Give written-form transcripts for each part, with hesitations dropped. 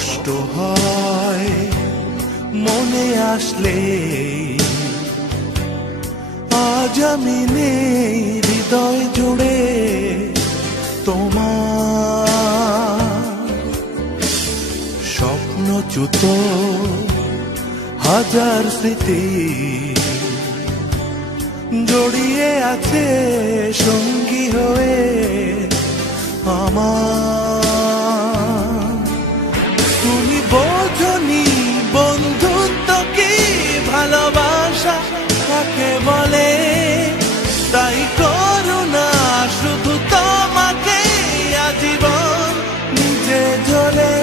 কষ্ট হয় মনে আসলে, আজ আমি নেই হৃদয় জুড়ে তোমার। স্বপ্নচ্যুত হাজার স্মৃতি জড়িয়ে আছে সঙ্গী হয়ে আমার। তুমি বোঝনি বন্ধুত্ব কি, ভালোবাসা কাকে বলে, তাই করুণা শুধু তোমাকে আজীবন নিজে জ্বলে।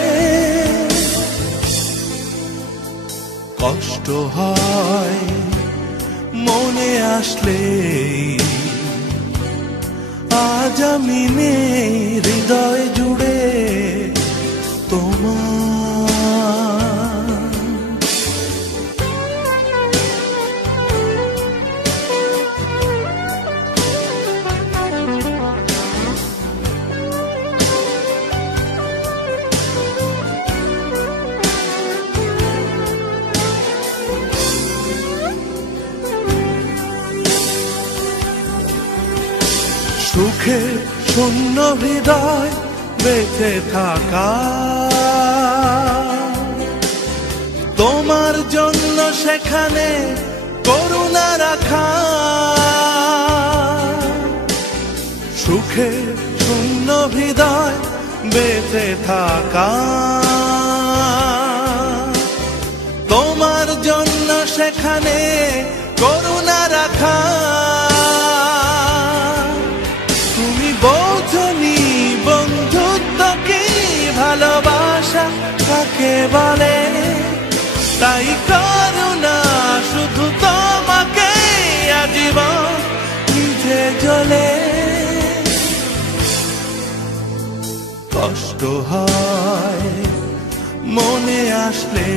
কষ্ট হয় মনে আসলে, আজ আমি নেই হৃদয় জুড়ে তোমার। সুখে শূন্য হৃদয় বেঁচে থাকা, তোমার জন্য সেখানে করুণা রাখা। সুখে শূন্য হৃদয় বেঁচে থাকা, তোমার জন্য সেখানে করুণা রাখা। বোঝনি বন্ধুত্ব কি, ভালোবাসা কাকে বলে, তাই করুণা শুধু তোমাকে আজীবন নিজে জ্বলে। কষ্ট হয় মনে আসলে,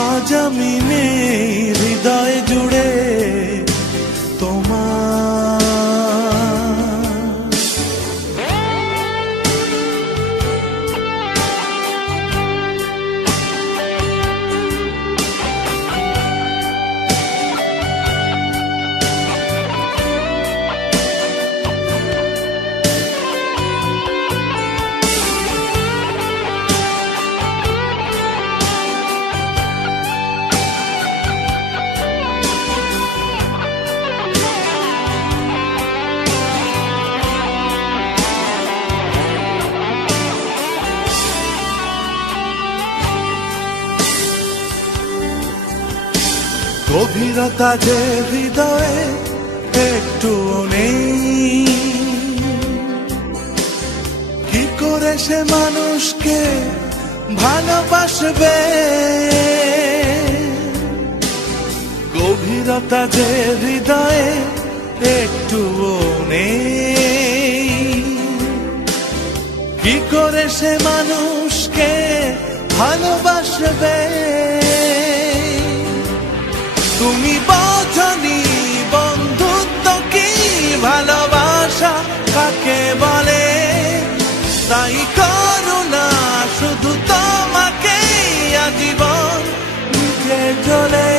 আজ আমি নেই হৃদয় জুড়ে তোমার। গভীরতা যে হৃদয়ে একটু নেই, কি করে সে মানুষকে ভালোবাসবে। গভীরতা যে হৃদয়ে একটু নেই, কি করে সে মানুষকে ভালোবাসবে। তুমি বোঝনি বন্ধুত্ব কি, ভালোবাসা কাকে বলে, তাই করুণা শুধু তোমাকে আজীবন নিজে জ্বলে।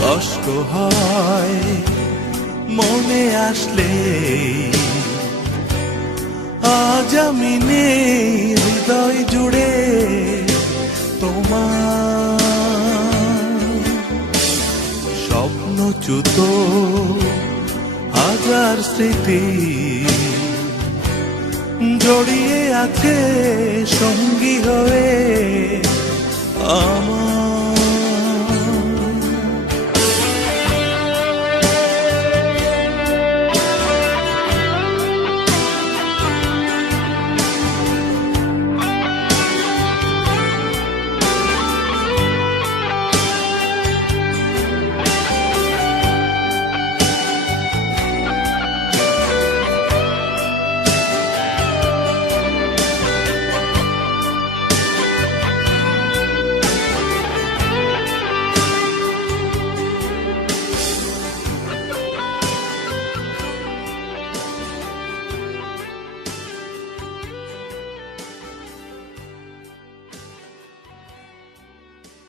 কষ্ট হয় মনে আসলে, আজ আমি নেই হৃদয় জুড়ে তোমার। স্বপ্নচ্যুত হাজার স্মৃতি জড়িয়ে আছে সঙ্গী হয়ে আমার।